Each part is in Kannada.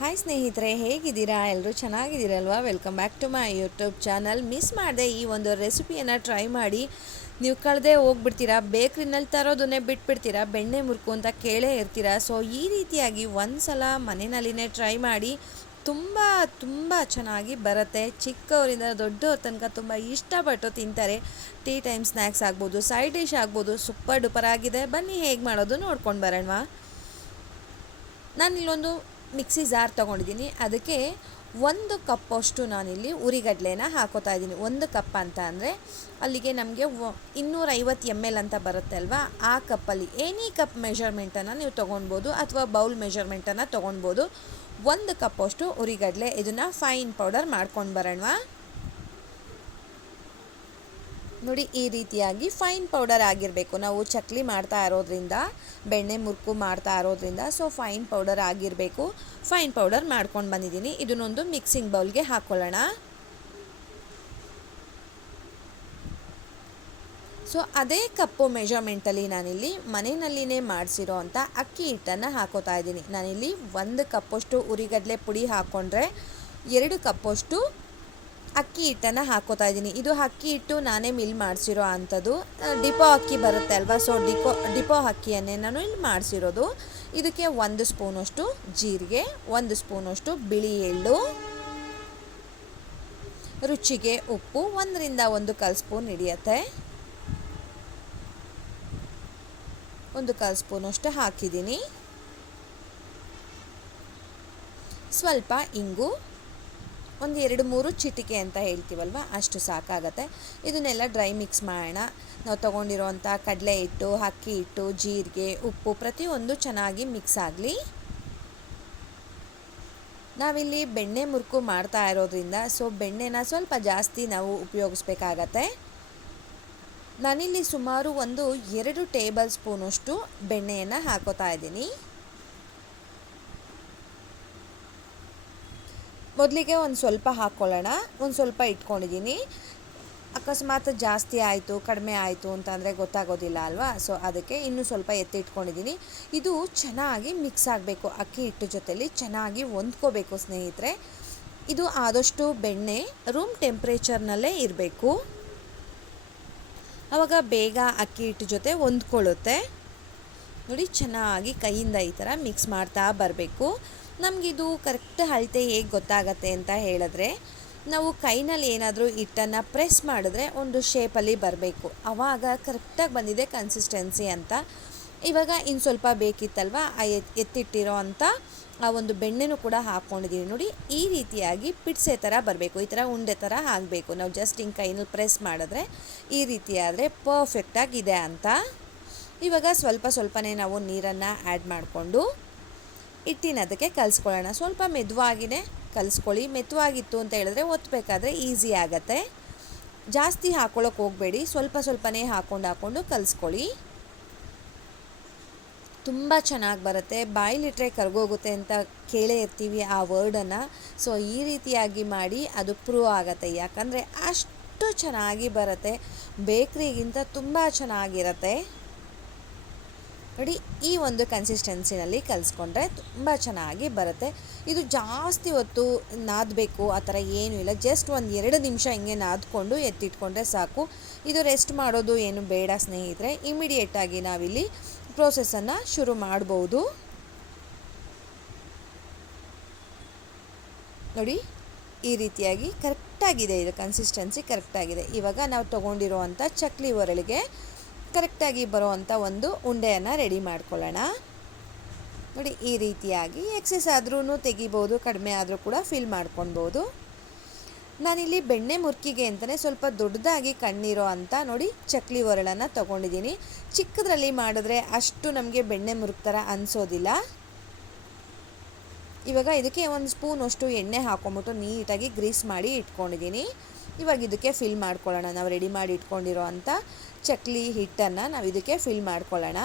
ಹಾಯ್ ಸ್ನೇಹಿತರೆ, ಹೇಗಿದ್ದೀರಾ? ಎಲ್ಲರೂ ಚೆನ್ನಾಗಿದ್ದೀರಲ್ವಾ? Welcome back to my YouTube channel miss ಮಾಡಿದೆ ಈ ಒಂದು ರೆಸಿಪಿಯನ್ನು ಟ್ರೈ ಮಾಡಿ. ನೀವು ಕಳೆದೇ ಹೋಗ್ಬಿಡ್ತೀರಾ? ಬೇಕ್ರಿನಲ್ಲಿ ತರೋದನ್ನೇ ಬಿಟ್ಬಿಡ್ತೀರಾ? ಬೆಣ್ಣೆ ಮುರುಕು ಅಂತ ಕೇಳೇ ಇರ್ತೀರಾ? ಸೊ ಈ ರೀತಿಯಾಗಿ ಒಂದು ಸಲ ಮನೆಯಲ್ಲಿನೇ ಟ್ರೈ ಮಾಡಿ, ತುಂಬ ತುಂಬ ಚೆನ್ನಾಗಿ ಬರುತ್ತೆ. ಚಿಕ್ಕವರಿಂದ ದೊಡ್ಡವ್ರ ತನಕ ತುಂಬ ಇಷ್ಟಪಟ್ಟು ತಿಂತಾರೆ. ಟೀ ಟೈಮ್ ಸ್ನ್ಯಾಕ್ಸ್ ಆಗ್ಬೋದು ಸೈಡ್ ಡಿಶ್ ಆಗ್ಬೋದು ಸೂಪರ್ ಡೂಪರ್ ಆಗಿದೆ. ಬನ್ನಿ ಹೇಗೆ ಮಾಡೋದು ನೋಡ್ಕೊಂಡು ಬರೋಣವಾ. ನಾನಿಲ್ಲೊಂದು ಮಿಕ್ಸಿ ಜಾರ್ ತೊಗೊಂಡಿದ್ದೀನಿ. ಅದಕ್ಕೆ ಒಂದು ಕಪ್ಪಷ್ಟು ನಾನಿಲ್ಲಿ ಉರಿಗಡ್ಲೆನ ಹಾಕೋತಾ ಇದ್ದೀನಿ. ಒಂದು ಕಪ್ ಅಂತ ಅಂದರೆ ಅಲ್ಲಿಗೆ ನಮಗೆ ಇನ್ನೂರೈವತ್ತು ಎಂ ಎಲ್ ಅಂತ ಬರುತ್ತೆ ಅಲ್ವಾ? ಆ ಕಪ್ಪಲ್ಲಿ ಏನಿ ಕಪ್ ಮೆಷರ್ಮೆಂಟನ್ನು ನೀವು ತೊಗೊಳ್ಬೋದು ಅಥವಾ ಬೌಲ್ ಮೆಷರ್ಮೆಂಟನ್ನು ತೊಗೊಳ್ಬೋದು ಒಂದು ಕಪ್ಪಷ್ಟು ಉರಿಗಡಲೆ ಇದನ್ನು ಫೈನ್ ಪೌಡರ್ ಮಾಡ್ಕೊಂಡು ಬರೋಣವಾ ನೋಡಿ, ಈ ರೀತಿಯಾಗಿ ಫೈನ್ ಪೌಡರ್ ಆಗಿರಬೇಕು. ನಾವು ಚಕ್ಲಿ ಮಾಡ್ತಾ ಇರೋದ್ರಿಂದ, ಬೆಣ್ಣೆ ಮುರುಕು ಮಾಡ್ತಾ ಇರೋದ್ರಿಂದ ಸೊ ಫೈನ್ ಪೌಡರ್ ಆಗಿರಬೇಕು. ಫೈನ್ ಪೌಡರ್ ಮಾಡ್ಕೊಂಡು ಬಂದಿದ್ದೀನಿ. ಇದನ್ನೊಂದು ಮಿಕ್ಸಿಂಗ್ ಬೌಲ್ಗೆ ಹಾಕ್ಕೊಳ್ಳೋಣ ಸೊ ಅದೇ ಕಪ್ಪು ಮೆಜರ್ಮೆಂಟಲ್ಲಿ ನಾನಿಲ್ಲಿ ಮನೆಯಲ್ಲಿನೇ ಮಾಡಿಸಿರೋ ಅಂಥ ಅಕ್ಕಿ ಹಿಟ್ಟನ್ನು ಹಾಕೋತಾ ಇದ್ದೀನಿ. ನಾನಿಲ್ಲಿ ಒಂದು ಕಪ್ಪಷ್ಟು ಉರಿಗಡಲೆ ಪುಡಿ ಹಾಕ್ಕೊಂಡ್ರೆ ಎರಡು ಕಪ್ಪಷ್ಟು ಅಕ್ಕಿ ಹಿಟ್ಟನ್ನು ಹಾಕೋತಾ ಇದ್ದೀನಿ. ಇದು ಅಕ್ಕಿ ಹಿಟ್ಟು ನಾನೇ ಮಿಲ್ ಮಾಡಿಸಿರೋ ಅಂಥದ್ದು. ಡಿಪೋ ಅಕ್ಕಿ ಬರುತ್ತೆ ಅಲ್ವಾ? ಸೊ ಡಿಪೋ ಡಿಪೋ ಅಕ್ಕಿಯನ್ನೇ ನಾನು ಇಲ್ಲಿ ಮಾಡಿಸಿರೋದು. ಇದಕ್ಕೆ ಒಂದು ಸ್ಪೂನಷ್ಟು ಜೀರಿಗೆ, ಒಂದು ಸ್ಪೂನಷ್ಟು ಬಿಳಿ ಎಳ್ಳು, ರುಚಿಗೆ ಉಪ್ಪು, ಒಂದರಿಂದ ಒಂದು ಕಾಲು ಸ್ಪೂನ್ ಹಿಡಿಯತ್ತೆ. ಒಂದು ಕಾಲು ಸ್ಪೂನಷ್ಟು ಹಾಕಿದ್ದೀನಿ. ಸ್ವಲ್ಪ ಇಂಗು ಒಂದು ಎರಡು ಮೂರು ಚಿಟಿಕೆ ಅಂತ ಹೇಳ್ತೀವಲ್ವ? ಅಷ್ಟು ಸಾಕಾಗತ್ತೆ. ಇದನ್ನೆಲ್ಲ ಡ್ರೈ ಮಿಕ್ಸ್ ಮಾಡೋಣ. ನಾವು ತೊಗೊಂಡಿರೋವಂಥ ಕಡಲೆ ಹಿಟ್ಟು, ಅಕ್ಕಿ ಹಿಟ್ಟು, ಜೀರಿಗೆ, ಉಪ್ಪು ಪ್ರತಿಯೊಂದು ಚೆನ್ನಾಗಿ ಮಿಕ್ಸ್ ಆಗಲಿ. ನಾವಿಲ್ಲಿ ಬೆಣ್ಣೆ ಮುರುಕು ಮಾಡ್ತಾ ಇರೋದ್ರಿಂದ, ಸೊ ಬೆಣ್ಣೆನ ಸ್ವಲ್ಪ ಜಾಸ್ತಿ ನಾವು ಉಪಯೋಗಿಸ್ಬೇಕಾಗತ್ತೆ. ನಾನಿಲ್ಲಿ ಸುಮಾರು ಒಂದು ಎರಡು ಟೇಬಲ್ ಸ್ಪೂನಷ್ಟು ಬೆಣ್ಣೆಯನ್ನು ಹಾಕೋತಾ ಇದ್ದೀನಿ. ಮೊದಲಿಗೆ ಒಂದು ಸ್ವಲ್ಪ ಹಾಕ್ಕೊಳ್ಳೋಣ ಒಂದು ಸ್ವಲ್ಪ ಇಟ್ಕೊಂಡಿದ್ದೀನಿ. ಅಕಸ್ಮಾತ್ ಜಾಸ್ತಿ ಆಯಿತು, ಕಡಿಮೆ ಆಯಿತು ಅಂತಂದರೆ ಗೊತ್ತಾಗೋದಿಲ್ಲ ಅಲ್ವಾ? ಸೊ ಅದಕ್ಕೆ ಇನ್ನೂ ಸ್ವಲ್ಪ ಎತ್ತಿ ಇಟ್ಕೊಂಡಿದ್ದೀನಿ. ಇದು ಚೆನ್ನಾಗಿ ಮಿಕ್ಸ್ ಆಗಬೇಕು, ಅಕ್ಕಿ ಹಿಟ್ಟು ಜೊತೆಲಿ ಚೆನ್ನಾಗಿ ಹೊಂದ್ಕೋಬೇಕು ಸ್ನೇಹಿತರೆ. ಇದು ಆದಷ್ಟು ಬೆಣ್ಣೆ ರೂಮ್ ಟೆಂಪ್ರೇಚರ್ನಲ್ಲೇ ಇರಬೇಕು. ಆವಾಗ ಬೇಗ ಅಕ್ಕಿ ಹಿಟ್ಟು ಜೊತೆ ಹೊಂದ್ಕೊಳ್ಳುತ್ತೆ. ನೋಡಿ, ಚೆನ್ನಾಗಿ ಕೈಯಿಂದ ಈ ಥರ ಮಿಕ್ಸ್ ಮಾಡ್ತಾ ಬರಬೇಕು. ನಮಗಿದು ಕರೆಕ್ಟ್ ಅಳತೆ ಹೇಗೆ ಗೊತ್ತಾಗತ್ತೆ ಅಂತ ಹೇಳಿದ್ರೆ, ನಾವು ಕೈನಲ್ಲಿ ಏನಾದರೂ ಹಿಟ್ಟನ್ನು ಪ್ರೆಸ್ ಮಾಡಿದ್ರೆ ಒಂದು ಶೇಪಲ್ಲಿ ಬರಬೇಕು. ಆವಾಗ ಕರೆಕ್ಟಾಗಿ ಬಂದಿದೆ ಕನ್ಸಿಸ್ಟೆನ್ಸಿ ಅಂತ. ಇವಾಗ ಇನ್ನು ಸ್ವಲ್ಪ ಬೇಕಿತ್ತಲ್ವ, ಆ ಎತ್ತಿಟ್ಟಿರೋ ಅಂಥ ಆ ಒಂದು ಬೆಣ್ಣೆನೂ ಕೂಡ ಹಾಕ್ಕೊಂಡಿದ್ದೀನಿ ನೋಡಿ. ಈ ರೀತಿಯಾಗಿ ಪಿಡ್ಸೆ ಥರ ಬರಬೇಕು, ಈ ಥರ ಉಂಡೆ ಥರ ಆಗಬೇಕು. ನಾವು ಜಸ್ಟ್ ಹಿಂಗೆ ಕೈನಲ್ಲಿ ಪ್ರೆಸ್ ಮಾಡಿದ್ರೆ ಈ ರೀತಿ ಆದರೆ ಪರ್ಫೆಕ್ಟಾಗಿದೆ ಅಂತ. ಇವಾಗ ಸ್ವಲ್ಪ ಸ್ವಲ್ಪನೇ ನಾವು ನೀರನ್ನು ಆ್ಯಡ್ ಮಾಡಿಕೊಂಡು ಹಿಟ್ಟಿನ ಅದಕ್ಕೆ ಕಲಿಸ್ಕೊಳ್ಳೋಣ. ಸ್ವಲ್ಪ ಮೆದುವಾಗಿನೇ ಕಲಿಸ್ಕೊಳ್ಳಿ. ಮೆತ್ತವಾಗಿತ್ತು ಅಂತ ಹೇಳಿದ್ರೆ ಒತ್ತಬೇಕಾದ್ರೆ ಈಸಿ ಆಗುತ್ತೆ. ಜಾಸ್ತಿ ಹಾಕೊಳ್ಳೋಕೆ ಹೋಗಬೇಡಿ. ಸ್ವಲ್ಪ ಸ್ವಲ್ಪನೇ ಹಾಕೊಂಡು ಹಾಕ್ಕೊಂಡು ಕಲಿಸ್ಕೊಳ್ಳಿ. ತುಂಬ ಚೆನ್ನಾಗಿ ಬರುತ್ತೆ. ಬಾಯಿಲಿಟ್ರೆ ಕರ್ಗೋಗುತ್ತೆ ಅಂತ ಕೇಳೇ ಇರ್ತೀವಿ ಆ ವರ್ಡನ್ನು. ಸೊ, ಈ ರೀತಿಯಾಗಿ ಮಾಡಿ ಅದು ಪ್ರೂವ್ ಆಗುತ್ತೆ. ಯಾಕಂದರೆ ಅಷ್ಟು ಚೆನ್ನಾಗಿ ಬರುತ್ತೆ. ಬೇಕ್ರಿಗಿಂತ ತುಂಬ ಚೆನ್ನಾಗಿರುತ್ತೆ. ನೋಡಿ ಈ ಒಂದು ಕನ್ಸಿಸ್ಟೆನ್ಸಿನಲ್ಲಿ ಕಲಿಸ್ಕೊಂಡ್ರೆ ತುಂಬ ಚೆನ್ನಾಗಿ ಬರುತ್ತೆ. ಇದು ಜಾಸ್ತಿ ಹೊತ್ತು ನಾದಬೇಕು, ಆ ಥರ ಏನೂ ಇಲ್ಲ. ಜಸ್ಟ್ ಒಂದು ಎರಡು ನಿಮಿಷ ಹಿಂಗೆ ನಾದ್ಕೊಂಡು ಎತ್ತಿಟ್ಕೊಂಡ್ರೆ ಸಾಕು. ಇದು ರೆಸ್ಟ್ ಮಾಡೋದು ಏನು ಬೇಡ ಸ್ನೇಹಿತರೆ. ಇಮಿಡಿಯೇಟಾಗಿ ನಾವಿಲ್ಲಿ ಪ್ರೋಸೆಸ್ಸನ್ನು ಶುರು ಮಾಡ್ಬೋದು. ನೋಡಿ, ಈ ರೀತಿಯಾಗಿ ಕರೆಕ್ಟಾಗಿದೆ ಇದು ಕನ್ಸಿಸ್ಟೆನ್ಸಿ ಕರೆಕ್ಟಾಗಿದೆ ಇವಾಗ ನಾವು ತೊಗೊಂಡಿರೋ ಅಂಥ ಚಕ್ಲಿ ಒರಳಿಗೆ ಕರೆಕ್ಟಾಗಿ ಬರುವಂಥ ಒಂದು ಉಂಡೆಯನ್ನು ರೆಡಿ ಮಾಡ್ಕೊಳ್ಳೋಣ. ನೋಡಿ, ಈ ರೀತಿಯಾಗಿ ಎಕ್ಸಸ್ ಆದ್ರೂ ತೆಗಿಬೋದು, ಕಡಿಮೆ ಆದರೂ ಕೂಡ ಫಿಲ್ ಮಾಡ್ಕೊಳ್ಬೋದು. ನಾನಿಲ್ಲಿ ಬೆಣ್ಣೆ ಮುರ್ಕಿಗೆ ಅಂತಲೇ ಸ್ವಲ್ಪ ದೊಡ್ಡದಾಗಿ ಕಣ್ಣಿರೋ ಅಂತ ನೋಡಿ ಚಕ್ಲಿ ಒರಳನ್ನು ತೊಗೊಂಡಿದ್ದೀನಿ. ಚಿಕ್ಕದ್ರಲ್ಲಿ ಮಾಡಿದ್ರೆ ಅಷ್ಟು ನಮಗೆ ಬೆಣ್ಣೆ ಮುರುಕ್ ಥರ ಅನಿಸೋದಿಲ್ಲ. ಇವಾಗ ಇದಕ್ಕೆ ಒಂದು ಸ್ಪೂನ್ ಅಷ್ಟು ಎಣ್ಣೆ ಹಾಕೊಂಬಿಟ್ಟು ನೀಟಾಗಿ ಗ್ರೀಸ್ ಮಾಡಿ ಇಟ್ಕೊಂಡಿದ್ದೀನಿ. ಇವಾಗ ಇದಕ್ಕೆ ಫಿಲ್ ಮಾಡ್ಕೊಳ್ಳೋಣ. ನಾವು ರೆಡಿ ಮಾಡಿ ಇಟ್ಕೊಂಡಿರೋ ಅಂಥ ಚಕ್ಲಿ ಹಿಟ್ಟನ್ನು ನಾವು ಇದಕ್ಕೆ ಫಿಲ್ ಮಾಡ್ಕೊಳ್ಳೋಣ.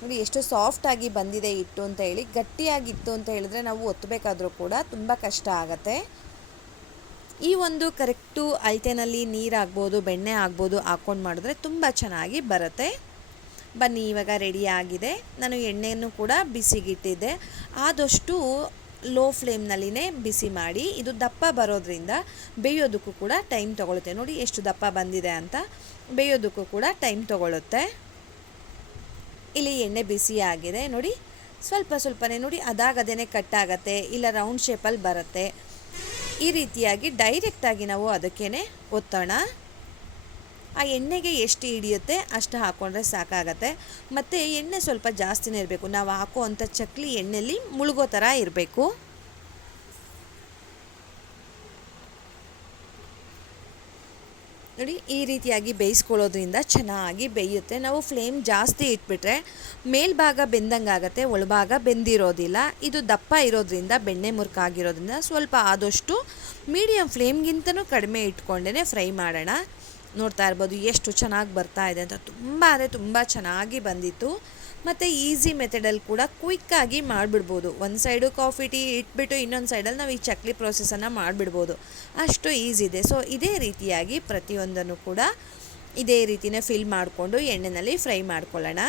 ನೋಡಿ, ಎಷ್ಟು ಸಾಫ್ಟಾಗಿ ಬಂದಿದೆ ಹಿಟ್ಟು ಅಂತ ಹೇಳಿ. ಗಟ್ಟಿಯಾಗಿತ್ತು ಅಂತ ಹೇಳಿದ್ರೆ ನಾವು ಒತ್ತಬೇಕಾದ್ರೂ ಕೂಡ ತುಂಬ ಕಷ್ಟ ಆಗತ್ತೆ. ಈ ಒಂದು ಕರೆಕ್ಟು ಅಳತೆನಲ್ಲಿ ನೀರಾಗ್ಬೋದು ಬೆಣ್ಣೆ ಆಗ್ಬೋದು ಹಾಕ್ಕೊಂಡು ಮಾಡಿದ್ರೆ ತುಂಬ ಚೆನ್ನಾಗಿ ಬರುತ್ತೆ. ಬನ್ನಿ, ಇವಾಗ ರೆಡಿ ಆಗಿದೆ. ನಾನು ಎಣ್ಣೆಯನ್ನು ಕೂಡ ಬಿಸಿಗಿಟ್ಟಿದ್ದೆ. ಆದಷ್ಟು ಲೋ ಫ್ಲೇಮ್ನಲ್ಲಿನೇ ಬಿಸಿ ಮಾಡಿ, ಇದು ದಪ್ಪ ಬರೋದ್ರಿಂದ ಬೇಯೋದಕ್ಕೂ ಕೂಡ ಟೈಮ್ ತೊಗೊಳುತ್ತೆ. ನೋಡಿ ಎಷ್ಟು ದಪ್ಪ ಬಂದಿದೆ ಅಂತ. ಬೇಯೋದಕ್ಕೂ ಕೂಡ ಟೈಮ್ ತೊಗೊಳುತ್ತೆ. ಇಲ್ಲಿ ಎಣ್ಣೆ ಬಿಸಿ ಆಗಿದೆ. ನೋಡಿ, ಸ್ವಲ್ಪ ಸ್ವಲ್ಪನೇ, ನೋಡಿ ಅದಾಗದೇ ಕಟ್ ಆಗತ್ತೆ, ಇಲ್ಲ ರೌಂಡ್ ಶೇಪಲ್ಲಿ ಬರುತ್ತೆ. ಈ ರೀತಿಯಾಗಿ ಡೈರೆಕ್ಟಾಗಿ ನಾವು ಅದಕ್ಕೇ ಒತ್ತೋಣ. ಆ ಎಣ್ಣೆಗೆ ಎಷ್ಟು ಹಿಡಿಯುತ್ತೆ, ಅಷ್ಟು ಹಾಕ್ಕೊಂಡ್ರೆ ಸಾಕಾಗತ್ತೆ. ಮತ್ತು ಎಣ್ಣೆ ಸ್ವಲ್ಪ ಜಾಸ್ತಿನೇ ಇರಬೇಕು. ನಾವು ಹಾಕುವಂಥ ಚಕ್ಲಿ ಎಣ್ಣೆಲಿ ಮುಳುಗೋ ಥರ ಇರಬೇಕು. ನೋಡಿ, ಈ ರೀತಿಯಾಗಿ ಬೇಯಿಸ್ಕೊಳ್ಳೋದ್ರಿಂದ ಚೆನ್ನಾಗಿ ಬೇಯುತ್ತೆ. ನಾವು ಫ್ಲೇಮ್ ಜಾಸ್ತಿ ಇಟ್ಬಿಟ್ರೆ ಮೇಲ್ಭಾಗ ಬೆಂದಂಗೆ ಆಗುತ್ತೆ ಒಳಭಾಗ ಬೆಂದಿರೋದಿಲ್ಲ. ಇದು ದಪ್ಪ ಇರೋದ್ರಿಂದ, ಬೆಣ್ಣೆ ಮುರುಕಾಗಿರೋದ್ರಿಂದ ಸ್ವಲ್ಪ ಆದಷ್ಟು ಮೀಡಿಯಮ್ ಫ್ಲೇಮ್ಗಿಂತನೂ ಕಡಿಮೆ ಇಟ್ಕೊಂಡೇ ಫ್ರೈ ಮಾಡೋಣ. ನೋಡ್ತಾ ಇರ್ಬೋದು, ಎಷ್ಟು ಚೆನ್ನಾಗಿ ಬರ್ತಾ ಇದೆ ಅಂತ. ತುಂಬ ಅಂದರೆ ತುಂಬ ಚೆನ್ನಾಗಿ ಬಂದಿತ್ತು. ಮತ್ತು ಈಸಿ ಮೆಥಡಲ್ಲಿ ಕೂಡ ಕ್ವಿಕ್ಕಾಗಿ ಮಾಡಿಬಿಡ್ಬೋದು. ಒಂದು ಸೈಡು ಕಾಫಿ ಟೀ ಇಟ್ಬಿಟ್ಟು ಇನ್ನೊಂದು ಸೈಡಲ್ಲಿ ನಾವು ಈ ಚಕ್ಲಿ ಪ್ರೋಸೆಸನ್ನು ಮಾಡಿಬಿಡ್ಬೋದು. ಅಷ್ಟು ಈಸಿ ಇದೆ. ಸೊ ಇದೇ ರೀತಿಯಾಗಿ ಪ್ರತಿಯೊಂದನ್ನು ಕೂಡ ಇದೇ ರೀತಿನೇ ಫಿಲ್ ಮಾಡಿಕೊಂಡು ಎಣ್ಣೆಯಲ್ಲಿ ಫ್ರೈ ಮಾಡ್ಕೊಳ್ಳೋಣ.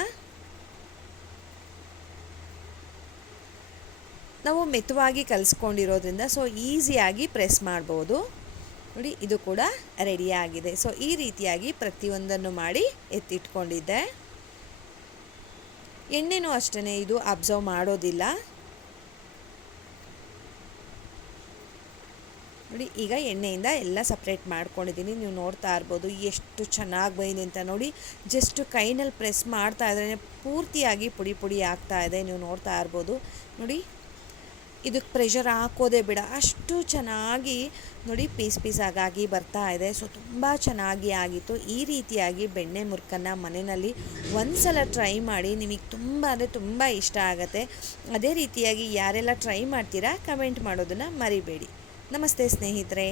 ನಾವು ಮೆತ್ತವಾಗಿ ಕಲಿಸ್ಕೊಂಡಿರೋದ್ರಿಂದ ಸೊ ಈಸಿಯಾಗಿ ಪ್ರೆಸ್ ಮಾಡ್ಬೋದು. ನೋಡಿ, ಇದು ಕೂಡ ರೆಡಿಯಾಗಿದೆ ಸೊ ಈ ರೀತಿಯಾಗಿ ಪ್ರತಿಯೊಂದನ್ನು ಮಾಡಿ ಎತ್ತಿಟ್ಕೊಂಡಿದ್ದೆ. ಎಣ್ಣೆನೂ ಅಷ್ಟೇ ಇದು ಅಬ್ಸರ್ವ್ ಮಾಡೋದಿಲ್ಲ. ನೋಡಿ, ಈಗ ಎಣ್ಣೆಯಿಂದ ಎಲ್ಲ ಸಪ್ರೇಟ್ ಮಾಡ್ಕೊಂಡಿದ್ದೀನಿ. ನೀವು ನೋಡ್ತಾ ಇರ್ಬೋದು, ಎಷ್ಟು ಚೆನ್ನಾಗಿ ಬೈದೆ ಅಂತ ನೋಡಿ ಜಸ್ಟ್ ಕೈನಲ್ಲಿ ಪ್ರೆಸ್ ಮಾಡ್ತಾ ಇದ್ರೆ ಪೂರ್ತಿಯಾಗಿ ಪುಡಿ ಪುಡಿ ಆಗ್ತಾ ಇದೆ. ನೀವು ನೋಡ್ತಾ ಇರ್ಬೋದು. ನೋಡಿ ಇದಕ್ಕೆ ಪ್ರೆಷರ್ ಹಾಕೋದೇ ಬಿಡ. ಅಷ್ಟು ಚೆನ್ನಾಗಿ ನೋಡಿ ಪೀಸ್ ಪೀಸ್ ಆಗಾಗಿ ಬರ್ತಾ ಇದೆ. ಸೊ ತುಂಬ ಚೆನ್ನಾಗಿ ಆಗಿತ್ತು. ಈ ರೀತಿಯಾಗಿ ಬೆಣ್ಣೆ ಮುರ್ಕನ್ನು ಮನೆಯಲ್ಲಿ ಒಂದು ಸಲ ಟ್ರೈ ಮಾಡಿ ನಿಮಗೆ ತುಂಬ ಅಂದರೆ ತುಂಬ ಇಷ್ಟ ಆಗುತ್ತೆ. ಅದೇ ರೀತಿಯಾಗಿ ಯಾರೆಲ್ಲ ಟ್ರೈ ಮಾಡ್ತೀರಾ ಕಮೆಂಟ್ ಮಾಡೋದನ್ನು ಮರಿಬೇಡಿ. ನಮಸ್ತೆ ಸ್ನೇಹಿತರೆ.